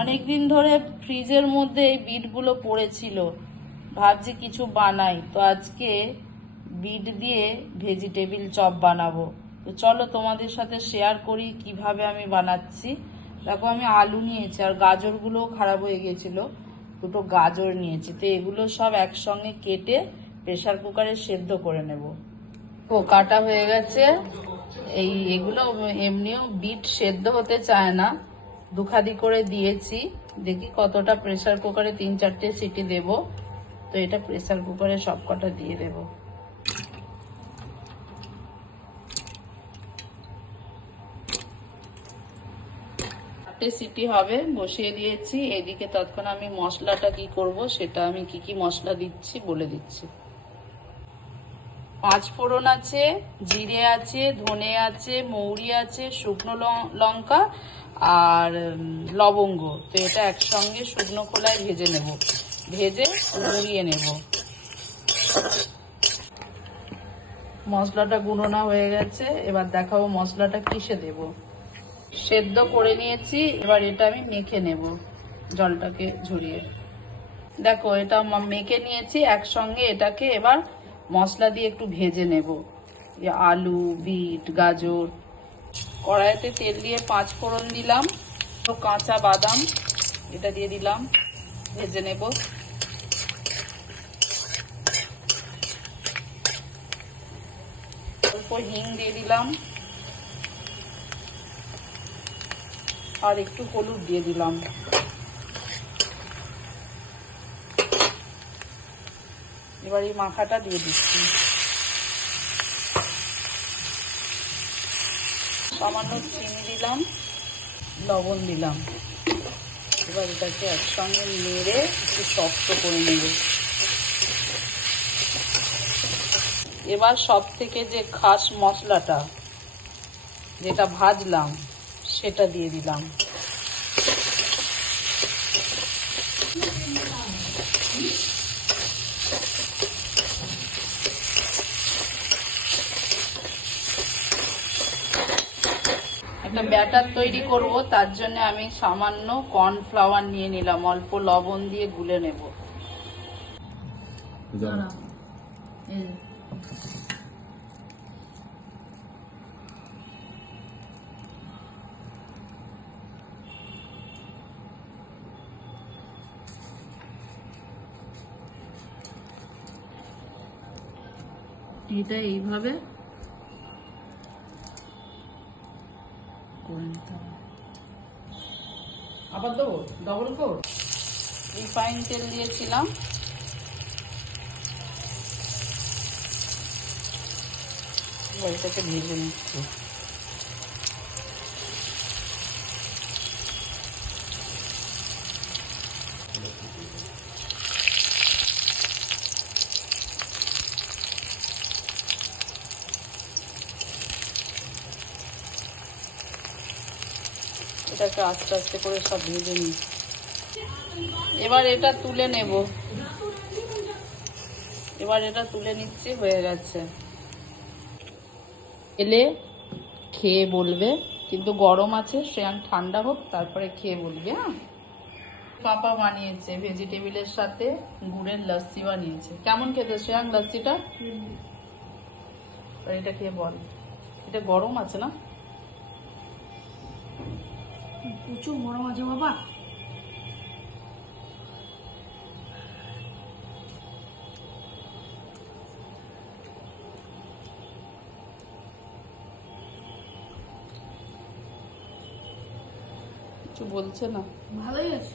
অনেকদিন ধরে ফ্রিজের মধ্যে এই বিটগুলো পড়েছিল, ভাবছি কিছু বানাই। তো আজকে বিট দিয়ে ভেজিটেবিল চপ বানাবো। তো চলো তোমাদের সাথে শেয়ার করি কিভাবে আমি বানাচ্ছি। দেখো আমি আলু নিয়েছি, আর গাজরগুলোও খারাপ হয়ে গেছিল, দুটো গাজর নিয়েছি। তো এগুলো সব একসঙ্গে কেটে প্রেসার কুকারে সেদ্ধ করে নেব। ও কাটা হয়ে গেছে। এগুলো এমনিও বিট সেদ্ধ হতে চায় না, দুখাদি করে দিয়েছি। দেখি কতটা প্রেসার কুকারে 3-4টে সিটি দেব। তো এটা প্রেসার কুকারে সব কটা দিয়ে দেব। সিটি হবে, বসিয়ে দিয়েছি। এদিকে তৎক্ষণ আমি মশলাটা কি করব সেটা আমি কি মশলা দিচ্ছি বলে দিচ্ছি। 5 ফোড়ন আছে, জিরে আছে, ধনে আছে, মৌরি আছে, শুকনো লঙ্কা আর লবঙ্গ। তো এটা একসঙ্গে শুকনো খোলায় ভেজে নেব, ভেজে গুঁড়িয়ে নেব। মশলাটা গুঁড়োনা হয়ে গেছে, এবার দেখাবো মশলাটা কিসে দেব। সেদ্ধ করে নিয়েছি, এবার এটা আমি মেখে নেব জলটাকে ঝরিয়ে। দেখো এটা মেখে নিয়েছি একসঙ্গে। এটাকে এবার মশলা দিয়ে একটু ভেজে নেব, যে আলু, বিট, গাজর। কড়াইতে তেল দিয়ে 5 ফোড়ন দিলাম, তো কাঁচা বাদাম এটা দিয়ে দিলাম, ভেজে নেব। অল্প হিং দিয়ে দিলাম, আর একটু হলুদ দিয়ে দিলাম। এবার এই মাখাটা দিয়ে দিচ্ছি। সামান্য চিনি দিলাম, লবণ দিলাম। এবার এটাকে একসঙ্গে নেড়ে একটু শক্ত করে নেব। এবার সব থেকে যে খাস মশলাটা যেটা ভাজলাম সেটা দিয়ে দিলাম। একটা ব্যাটার তৈরি করব, তার জন্য আমি সামান্য কর্নফ্লাওয়ার নিয়ে নিলাম, অল্প লবণ দিয়ে গুলে নেব। এটা এইভাবে আবার দেবো ডবল কোট। রিফাইন তেল দিয়েছিলাম, এটাকে ভেজে নিচ্ছি। এটাকে আস্তে আস্তে করে সব ভেজে নিই। এবার এটা তুলে নেব। এবার এটা তুলে নিচ্ছি, হয়ে গেছে। এলে খেয়ে বলবে, কিন্তু গরম আছে, শ্রেয়াং ঠান্ডা হোক তারপরে খেয়ে বলবে। হ্যাঁ, পাপা বানিয়েছে ভেজিটেবিলের সাথে গুড়ের লস্যি বানিয়েছে। কেমন খেতে শ্রেয়াং লস্যিটা? এটা খেয়ে বল। এটা গরম আছে না? প্রচুর গরম আছে বাবা। কিছু বলছে না, ভালোই আছে।